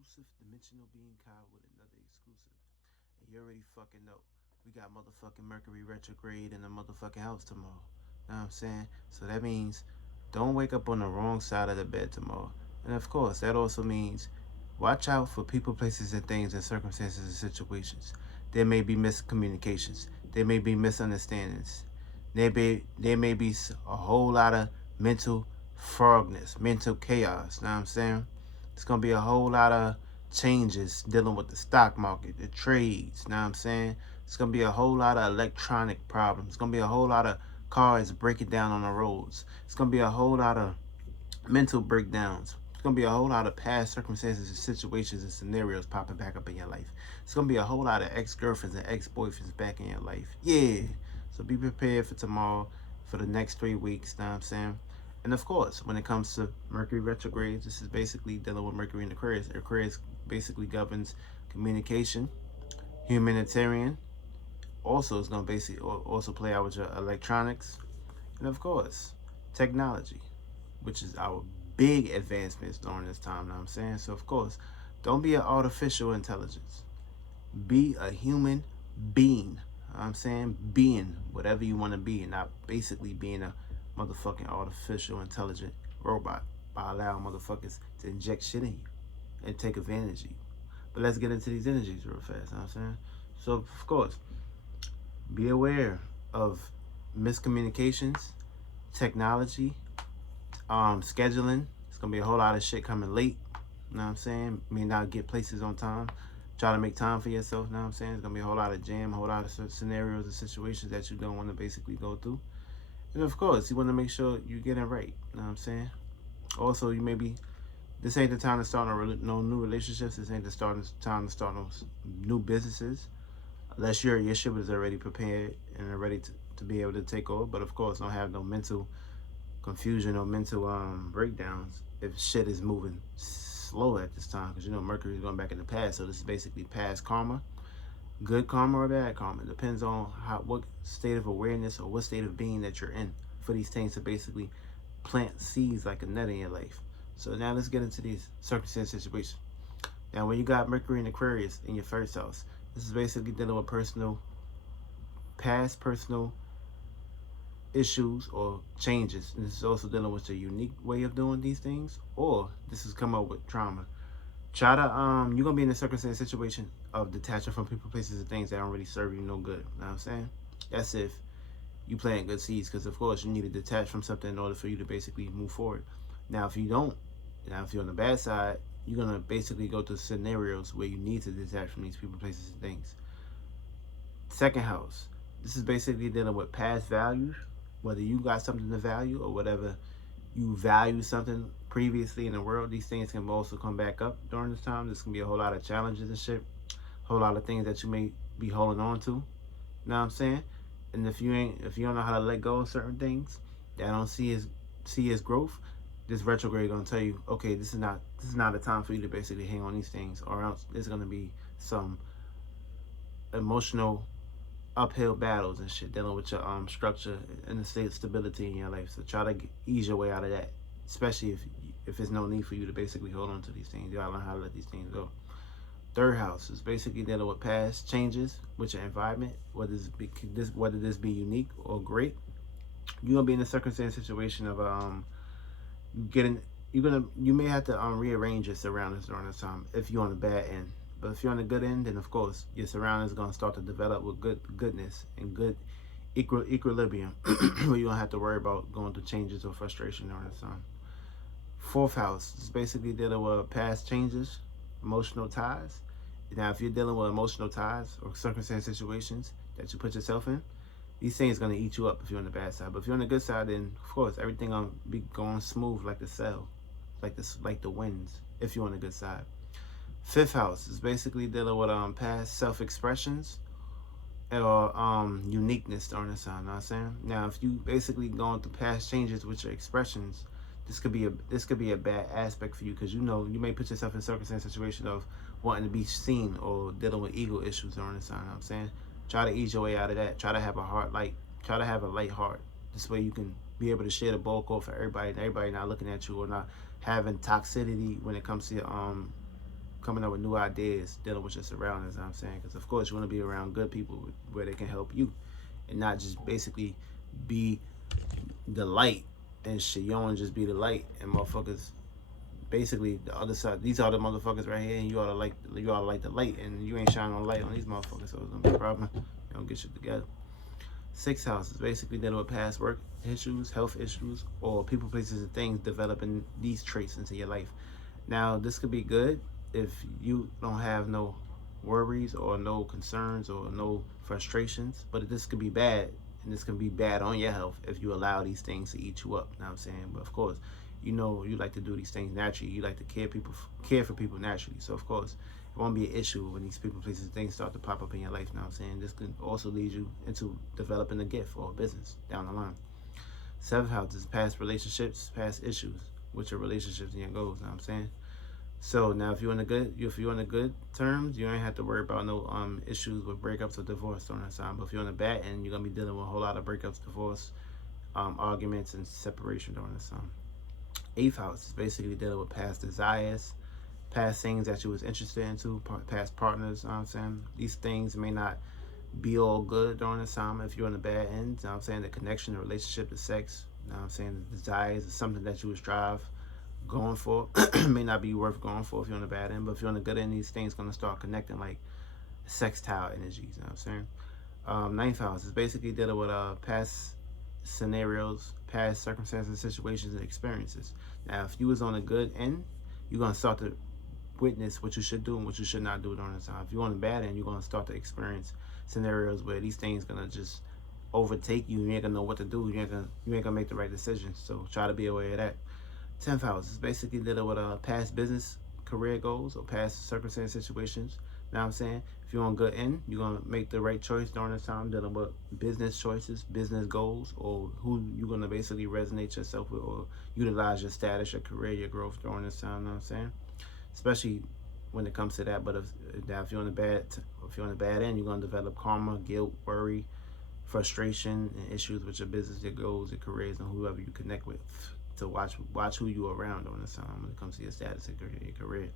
exclusive dimensional being Kyle with another exclusive. And you already fucking know. We got motherfucking Mercury Retrograde in the motherfucking house tomorrow. Know what I'm saying? So that means don't wake up on the wrong side of the bed tomorrow. And of course, that also means watch out for people, places, and things and circumstances and situations. There may be miscommunications. There may be misunderstandings. There may be a whole lot of mental fogness, mental chaos. Know what I'm saying? It's gonna be a whole lot of changes dealing with the stock market, the trades. Know what I'm saying? It's gonna be a whole lot of electronic problems. It's gonna be a whole lot of cars breaking down on the roads. It's gonna be a whole lot of mental breakdowns. It's gonna be a whole lot of past circumstances and situations and scenarios popping back up in your life. It's gonna be a whole lot of ex-girlfriends and ex-boyfriends back in your life. Yeah. So be prepared for tomorrow, for the next 3 weeks, know what I'm saying? And of course, when it comes to Mercury retrograde, this is basically dealing with Mercury in Aquarius. Aquarius basically governs communication, humanitarian. Also, it's gonna basically also play out with your electronics, and of course, technology, which is our big advancements during this time. Know what I'm saying? So of course, don't be an artificial intelligence. Be a human being. Know what I'm saying? Being whatever you want to be, and not basically being a motherfucking artificial intelligent robot by allowing motherfuckers to inject shit in you and take advantage of you. But let's get into these energies real fast. Know what I'm saying? So of course, be aware of miscommunications, technology, scheduling. It's gonna be a whole lot of shit coming late. You know what I'm saying? May not get places on time. Try to make time for yourself. You know what I'm saying? It's gonna be a whole lot of jam, a whole lot of scenarios and situations that you don't want to basically go through. And of course, you want to make sure you get it right. You know what I'm saying? Also, you may be. This ain't the time to start no new relationships. This ain't the time to start no new businesses, unless your ship is already prepared and are ready to be able to take over. But of course, don't have no mental confusion or mental breakdowns if shit is moving slow at this time, because you know Mercury is going back in the past. So this is basically past karma, good karma or bad karma. It depends on what state of awareness or what state of being that you're in for these things to basically plant seeds like a net in your life. So now let's get into these circumstance situations. Now, when you got Mercury and Aquarius in your first house, this is basically dealing with past personal issues or changes. And this is also dealing with a unique way of doing these things, or this has come up with trauma. Try to you're gonna be in a circumstance situation of detaching from people, places, and things that don't really serve you no good. You know what I'm saying? That's if you plant good seeds, because of course you need to detach from something in order for you to basically move forward. Now, if you don't, now if you're on the bad side, you're gonna basically go through scenarios where you need to detach from these people, places, and things. Second house. This is basically dealing with past values, whether you got something to value or whatever you value something previously in the world. These things can also come back up during this time. There's gonna be a whole lot of challenges and shit, a whole lot of things that you may be holding on to. You know what I'm saying? And if you don't know how to let go of certain things that don't see as growth, this retrograde gonna tell you, okay, this is not a time for you to basically hang on these things, or else there's gonna be some emotional uphill battles and shit dealing with your structure and the state of stability in your life. So try to ease your way out of that, especially if there's no need for you to basically hold on to these things. You gotta learn how to let these things go. Third house is basically dealing with past changes with your environment, whether this be unique or great. You're gonna be in a circumstance situation of getting you may have to rearrange your surroundings during this time if you're on the bad end. But if you're on the good end, then of course your surroundings are gonna start to develop with goodness and good equilibrium, where you don't have to worry about going through changes or frustration during this time. Fourth house is basically dealing with past changes, emotional ties. Now, if you're dealing with emotional ties or circumstance situations that you put yourself in, these things are gonna eat you up if you're on the bad side. But if you're on the good side, then of course everything gonna be going smooth like the sail, like the winds. If you're on the good side. Fifth house is basically dealing with past self-expressions or uniqueness during this time. You know what I'm saying? Now, if you basically going through past changes with your expressions, this could be a bad aspect for you, because you know you may put yourself in a circumstance situation of wanting to be seen or dealing with ego issues during this time. You know what I'm saying? Try to ease your way out of that. Try to have a light heart. This way you can be able to share the bulk off for everybody, and everybody not looking at you or not having toxicity when it comes to your coming up with new ideas, dealing with your surroundings. You know what I'm saying, because of course you want to be around good people where they can help you, and not just basically be the light and shit. You don't want to just be the light and motherfuckers. Basically, the other side, these are the motherfuckers right here, and you ought to like the light, and you ain't shining no light on these motherfuckers, so it's gonna be a problem. You don't get shit together. Sixth house is basically dealing with past work issues, health issues, or people, places, and things developing these traits into your life. Now, this could be good if you don't have no worries or no concerns or no frustrations, but this could be bad, and this can be bad on your health if you allow these things to eat you up. You know what I'm saying? But of course, you know you like to do these things naturally. You like to care for people naturally. So of course, it won't be an issue when these people, places, and things start to pop up in your life. You know what I'm saying? This can also lead you into developing a gift or a business down the line. Seventh house is past relationships, past issues with your relationships and your goals. You know what I'm saying? So now, if you're in the good terms, you ain't have to worry about no issues with breakups or divorce during that time. But if you're on the bad end, you're gonna be dealing with a whole lot of breakups, divorce, arguments, and separation during this time. Eighth house is basically dealing with past desires, past things that you was interested into, past partners. You know what I'm saying? These things may not be all good during this time if you're on the bad end. You know what I'm saying? The connection, the relationship, the sex. You know what I'm saying? The desires is something that you would strive going for. May not be worth going for if you're on the bad end, but if you're on the good end, these things gonna start connecting like sextile energies. You know what I'm saying? Ninth house is basically dealing with past scenarios, past circumstances, situations, and experiences. Now, if you was on the good end, you're gonna start to witness what you should do and what you should not do during the time. If you're on the bad end, you're gonna start to experience scenarios where these things gonna just overtake you. You ain't gonna know what to do. You ain't gonna make the right decisions. So try to be aware of that. 10th house is basically dealing with past business, career goals, or past circumstance situations. You know what I'm saying? If you're on good end, you're going to make the right choice during this time, dealing with business choices, business goals, or who you're going to basically resonate yourself with or utilize your status, your career, your growth during this time. You know what I'm saying? Especially when it comes to that. But if you're on the bad end, you're going to develop karma, guilt, worry, frustration, and issues with your business, your goals, your careers, and whoever you connect with. To watch who you're around during this time when it comes to your status and your career.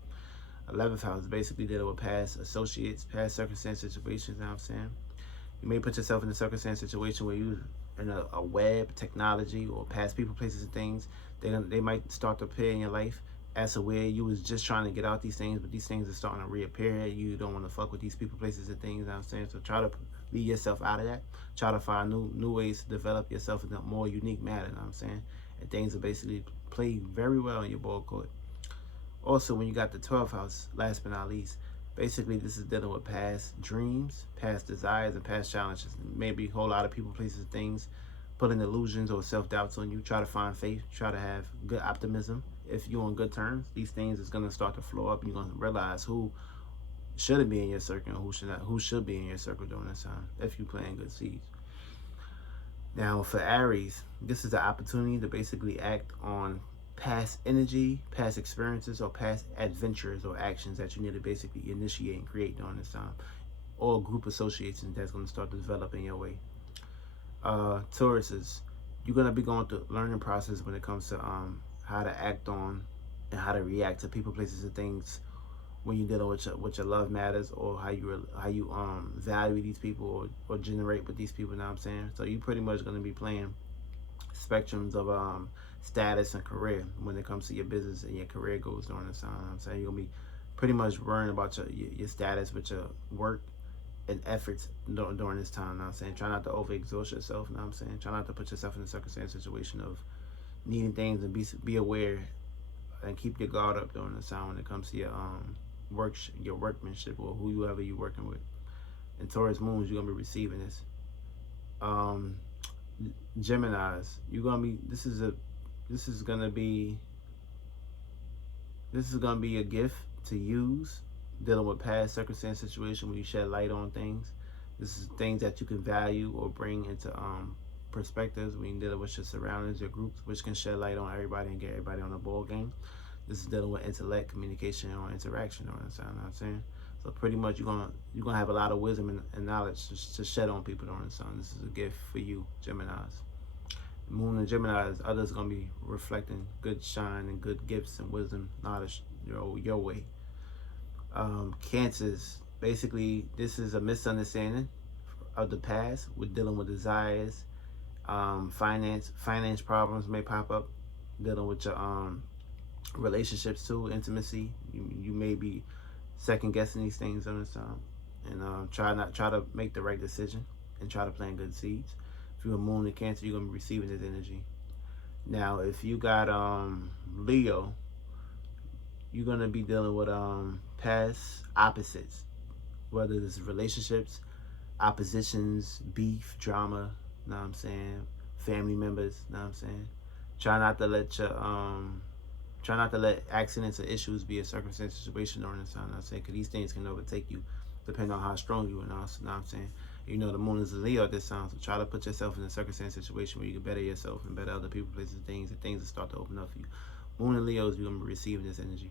11th house is basically dealing with past associates, past circumstance situations. You know what I'm saying? You may put yourself in a circumstance situation where you're in a web, technology, or past people, places, and things. They might start to appear in your life as to where you was just trying to get out these things, but these things are starting to reappear. You don't want to fuck with these people, places, and things. You know what I'm saying? So try to lead yourself out of that. Try to find new ways to develop yourself in a more unique manner. You know what I'm saying? And things are basically played very well in your ball court. Also, when you got the 12th house, last but not least, basically this is dealing with past dreams, past desires, and past challenges. Maybe a whole lot of people, places, things, putting illusions or self-doubts on you. Try to find faith. Try to have good optimism. If you're on good terms, these things is going to start to flow up. And you're going to realize who shouldn't be in your circle and who should be in your circle during this time if you're playing good seeds. Now, for Aries, this is an opportunity to basically act on past energy, past experiences, or past adventures or actions that you need to basically initiate and create during this time, or group associations that's going to start to develop in your way. Tauruses, you're going to be going through a learning process when it comes to how to act on and how to react to people, places, and things when you're dealing with your love matters, or how you value these people or generate with these people. You know what I'm saying? So you pretty much going to be playing spectrums of status and career when it comes to your business and your career goals during this time. You know what I'm saying? You're going to be pretty much worrying about your status with your work and efforts during this time. You know what I'm saying? Try not to overexhaust yourself. You know what I'm saying? Try not to put yourself in a circumstance situation of needing things, and be aware and keep your guard up during this time when it comes to your workmanship or whoever you're working with. And Taurus moons, you're gonna be receiving this. Geminis, this is gonna be a gift to use, dealing with past circumstance situation when you shed light on things. This is things that you can value or bring into perspectives when you're dealing with your surroundings, your groups, which can shed light on everybody and get everybody on the ball game. This is dealing with intellect, communication, or interaction during this time. You know what I'm saying? So pretty much you're gonna have a lot of wisdom and knowledge to shed on people during this time. This is a gift for you, Geminis. Moon and Geminis, others gonna be reflecting good shine and good gifts and wisdom, knowledge your way. Cancers, basically, this is a misunderstanding of the past. We're dealing with desires, finance problems may pop up, dealing with your relationships too, intimacy. You may be second guessing these things on this time, and try to make the right decision and try to plant good seeds. If you're a moon in Cancer, you're gonna be receiving this energy. Now, if you got Leo, you're gonna be dealing with past opposites, whether it's relationships, oppositions, beef, drama, you know what I'm saying, family members, you know what I'm saying. Try not to let your try not to let accidents or issues be a circumstance situation during this time, you know what I'm saying, because these things can overtake you depending on how strong you are, you know what I'm saying. You know the moon is a Leo at this time, so try to put yourself in a circumstance situation where you can better yourself and better other people, places, things, and things will start to open up for you. Moon and Leos, you're gonna be receiving this energy.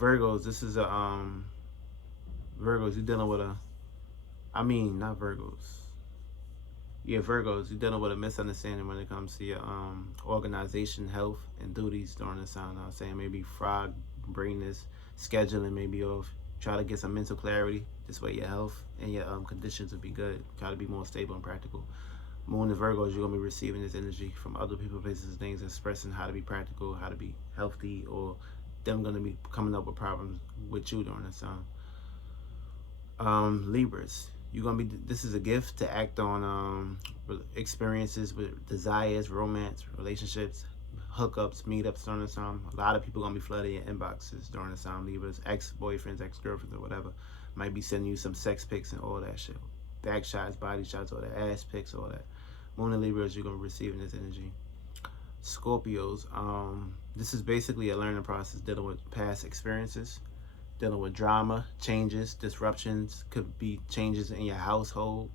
Virgos, this is a Virgos, you're dealing with not Virgos. Yeah, Virgos, you're dealing with a misunderstanding when it comes to your organization, health, and duties during this time. I'm saying maybe frog brainness, scheduling maybe off. Try to get some mental clarity. This way your health and your conditions will be good. Try to be more stable and practical. Moon and Virgos, you're going to be receiving this energy from other people, places, and things, expressing how to be practical, how to be healthy, or them going to be coming up with problems with you during this time. Libras, you're going to be, this is a gift to act on experiences with desires, romance, relationships, hookups, meetups during this time. A lot of people going to be flooding your inboxes during this time. Libras, ex-boyfriends, ex-girlfriends, or whatever, might be sending you some sex pics and all that shit. Back shots, body shots, all that, ass pics, all that. Moon and Libras, you're going to be receiving this energy. Scorpios, this is basically a learning process dealing with past experiences, dealing with drama, changes, disruptions. Could be changes in your household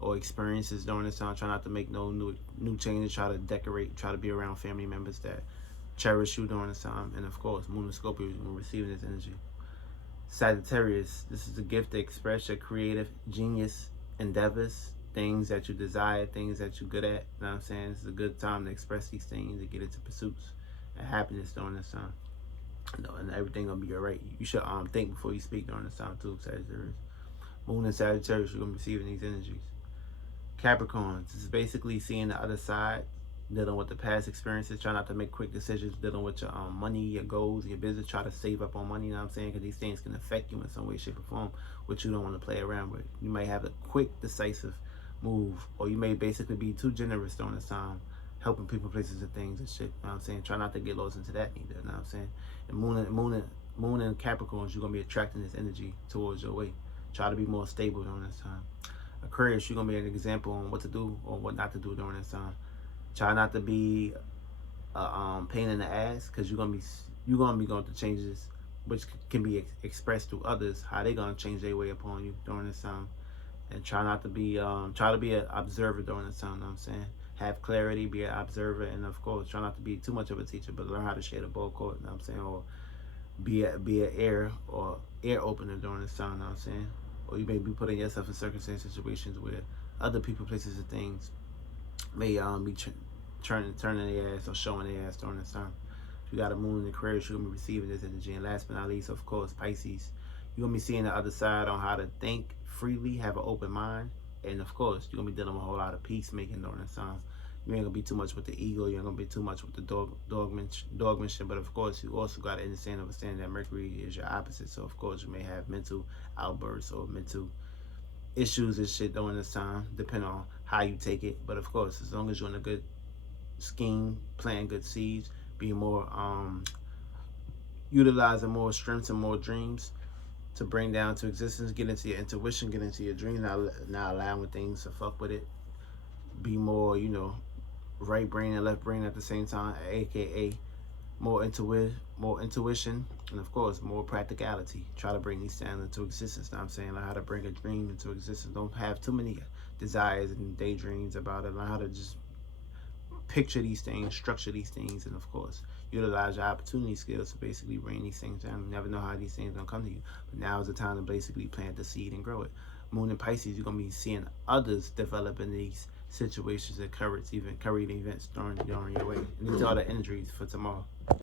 or experiences during this time. Try not to make no new changes. Try to decorate, try to be around family members that cherish you during this time. And of course, Moon and Scorpio, you're going to be receiving this energy. Sagittarius, this is a gift to express your creative genius endeavors, things that you desire, things that you're good at. You know what I'm saying? This is a good time to express these things and get into pursuits and happiness during this time. And everything gonna be all right. You should think before you speak during this time too, Sagittarius. Moon and Sagittarius, you're gonna be receiving these energies. Capricorns, this is basically seeing the other side, dealing with the past experiences. Try not to make quick decisions, dealing with your money, your goals, your business. Try to save up on money, you know what I'm saying? Because these things can affect you in some way, shape, or form, which you don't want to play around with. You might have a quick, decisive move, or you may basically be too generous during this time, helping people, places, and things and shit. You know what I'm saying? Try not to get lost into that either, you know what I'm saying? And Moon and Capricorns, you're going to be attracting this energy towards your way. Try to be more stable during this time. Aquarius, you're going to be an example on what to do or what not to do during this time. Try not to be a pain in the ass, because you're gonna be going through changes which can be expressed through others, how they're gonna change their way upon you during this time. And try not to be try to be an observer during this time, you know what I'm saying? Have clarity, be an observer, and of course try not to be too much of a teacher, but learn how to share the ball court, you know what I'm saying? Or be an ear opener during this time, you know what I'm saying? Or you may be putting yourself in situations where other people, places, and things may be turning their ass or showing their ass during this time. If you got a Moon in Aquarius, you're going to be receiving this energy. And last but not least, of course, Pisces, you're going to be seeing the other side on how to think freely, have an open mind. And of course, you're going to be dealing with a whole lot of peacemaking during this time. You ain't going to be too much with the ego. You ain't going to be too much with the dogmanship. But of course, you also got to understand that Mercury is your opposite. So of course, you may have mental outbursts or mental issues and shit during this time, depending on how you take it. But of course, as long as you're in a good scheme, planting good seeds, being more utilizing more strengths and more dreams to bring down to existence, get into your intuition, get into your dreams, not allowing things to fuck with it. Be more, right brain and left brain at the same time, aka more intuition, and of course more practicality. Try to bring these things into existence. Now I'm saying, learn how to bring a dream into existence. Don't have too many desires and daydreams about it. Learn how to just picture these things, structure these things, and of course utilize your opportunity skills to basically bring these things down. You never know how these things are gonna come to you, but now is the time to basically plant the seed and grow it. Moon in Pisces, you're gonna be seeing others develop in these situations and current events during your way. And these are the energies for tomorrow.